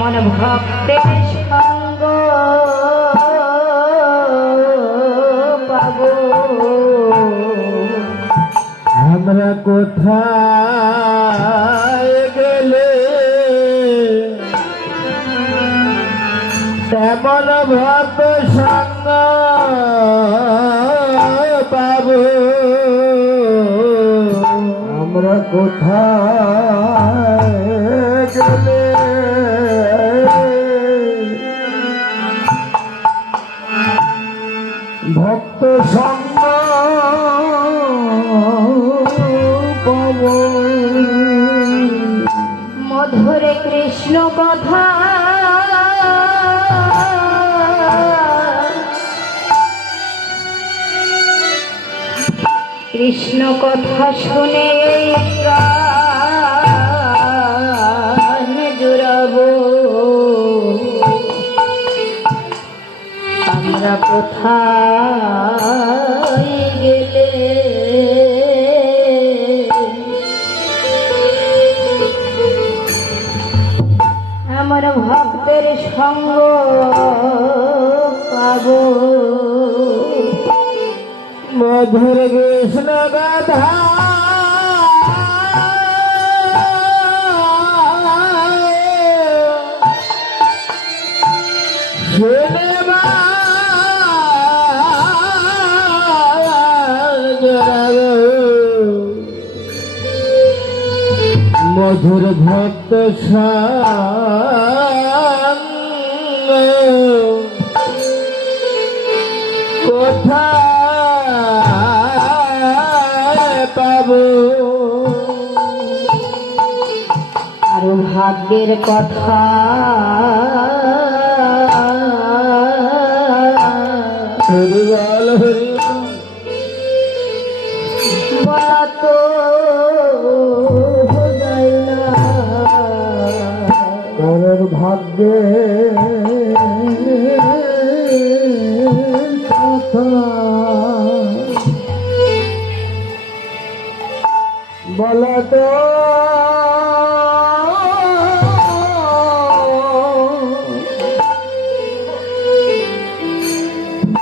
মন ভক্তের সঙ্গ পাবো আমরা কোথায় গেলে তেমন ভক্ত সঙ্গ পাবো আমরা কোথায় গেলে ভক্ত সঙ্গ পাব মধুরে কৃষ্ণ কথা কৃষ্ণ কথা শুনে প্রাণ জুড়াবো আমরা কোথায় গেলে আমার ভক্তের সঙ্গ পাবো মধুর কৃষ্ণ গাধা শুনে মধুর ভক্ত সঙ্গ কোথায় পাবো আরো ভাগ্যের কথা হরি বল হরি বলা তো যায় না কারোর ভাগ্যে কথা বলা তো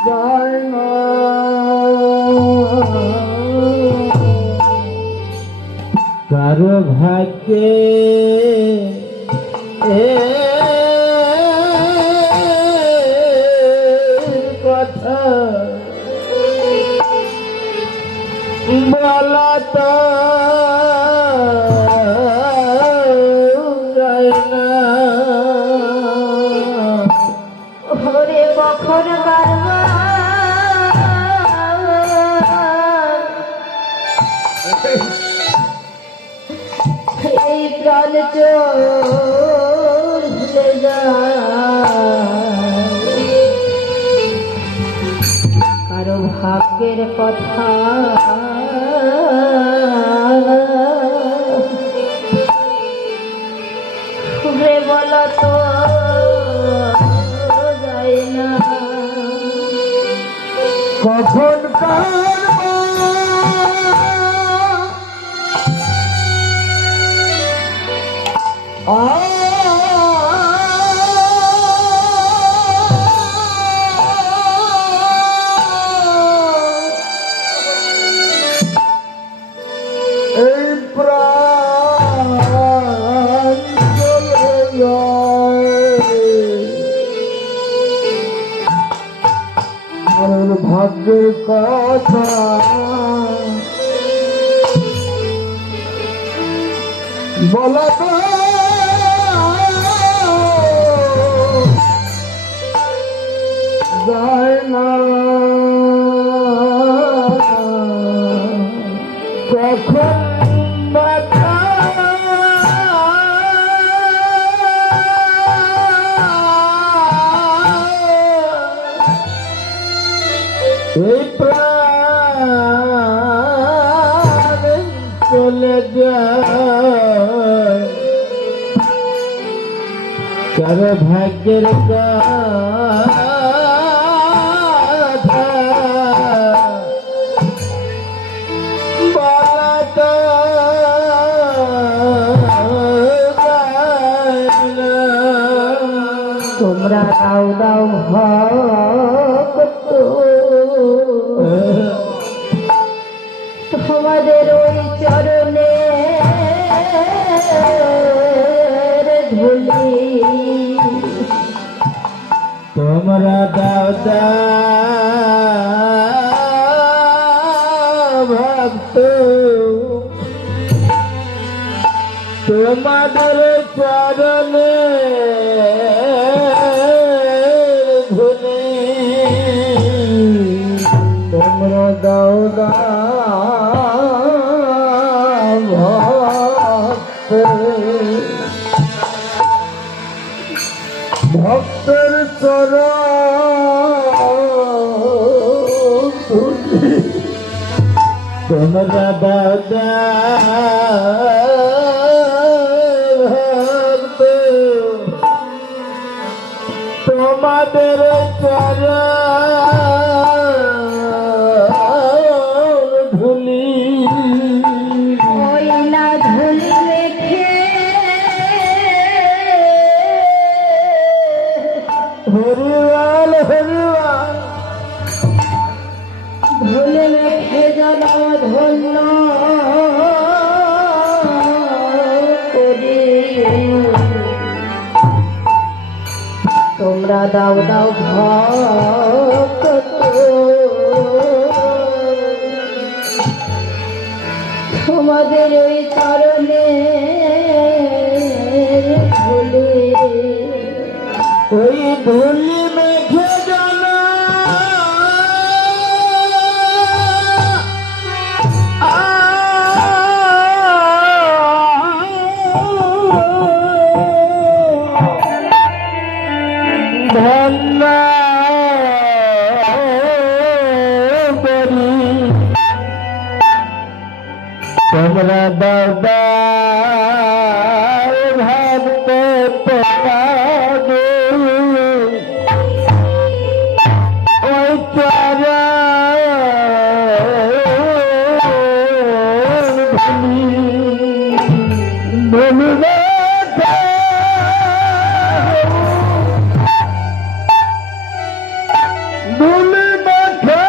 যায় না কারো ভাগ্যে কথা বলা তো যায় না ওরে কখন বারবা এই প্রাণ চলে যায় কারো ভাগ্যের কথা বলা তো যায় না কখন কার এই প্রাণ চলে যায় আমার ভাগ্যের কথা বলা তো যায় না কখন বাঁকা এই প্রাণ চলে যায় কারো ভাগ্যের কথা বলা তো যায় না তোমরা দাও দাও ভক্ত তোমাদের ওই চরণে ধুলি তোমরা দাও ভক্ত তোমাদের চরণে ধুলি তোমরা দাও ভক্ত ভক্তের চরণ তোমরা দাদা ভক্ত তোমাদের চরণ ধুলি ওই না ধুলি রেখে হরিওয়াল হরিওয়াল ধুলি রেখে যেন ধন্য করি তোমরা দাও দাও ভক্ত তোমাদের ওই চরণে ধুলি ওই ধুলি মেঘে জানা ধন্য করি তোমরা দাদা ভক্ত তোমাদের ওই চরণ ধুলি ধুলি মাখে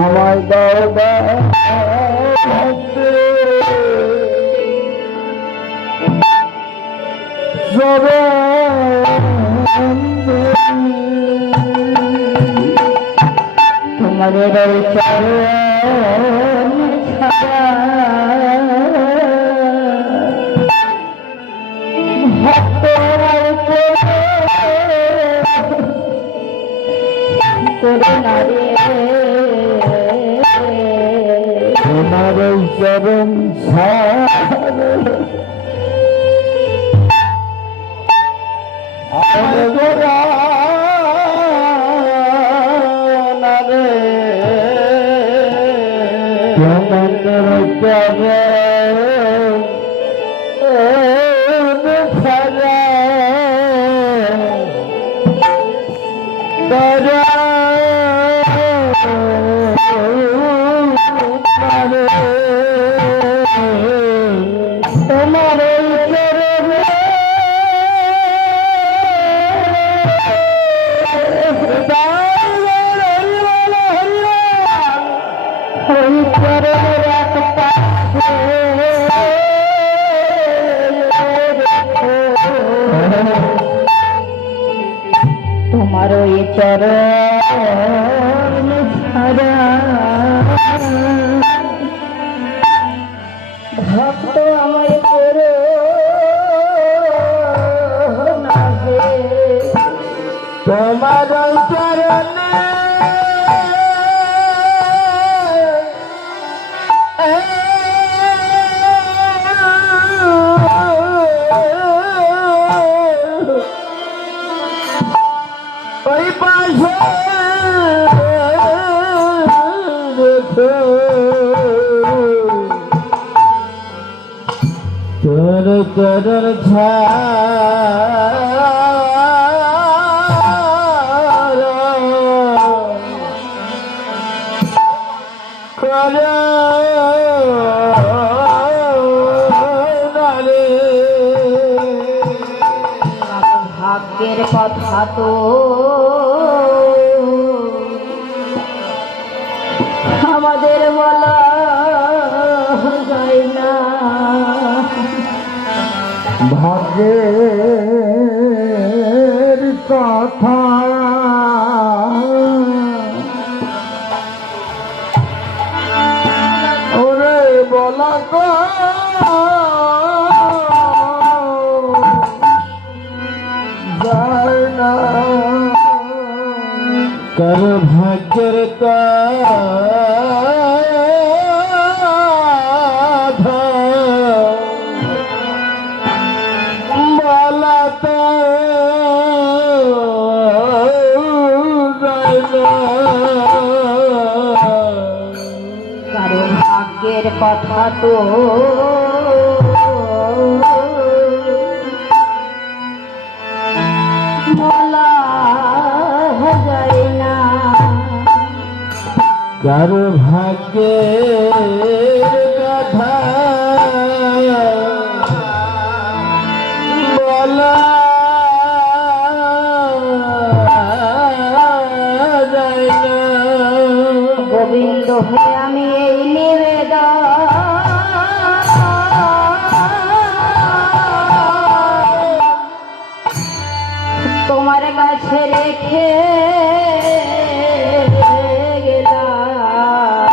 আমার দাদা তোমাদের ওই চরণ ছাড়া ভক্তরা করে না রে তোমার চরণ ছাড় তোমার ওই চরণ ছাড়া ভক্ত আমায় করো না হে তোমার চরণে ওই পাশে রেখো তোর চরণ ছাড়া করে নারে। ভাগ্যের কথা তো আমাদের বলা যায় না। ভাগ্যের কথা ওরে বলা যায় না। কার ভাগ্যের কথা বলা তো যায় না। কারণ ভাগ্যের কথা তো বলা যায় না। কার ভাগ্যের কথা বলা যায় না। গোবিন্দ হয়ে আমি এই নিবেদন তোমার কাছে রেখে গেলাম।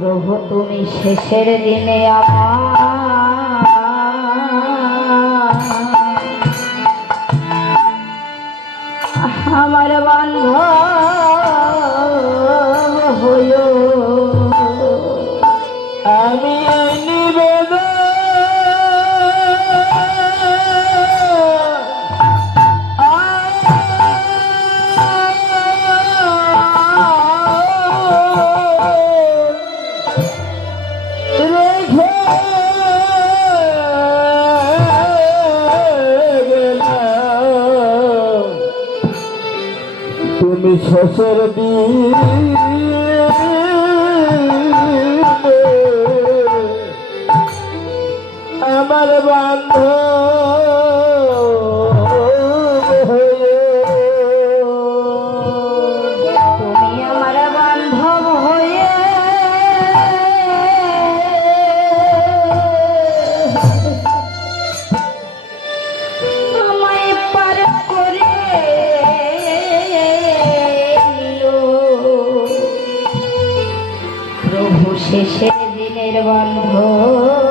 প্রভু তুমি শেষের দিনে আমার বান্ধব হইও। আমি এই নিবেদন রেখে গেলাম। তুমি শেষের দিনে আমার বান্ধব হয়ে। তুমি আমার বান্ধব হয়ে আমায় পার করে নিও। প্রভু শেষের দিনের বান্ধব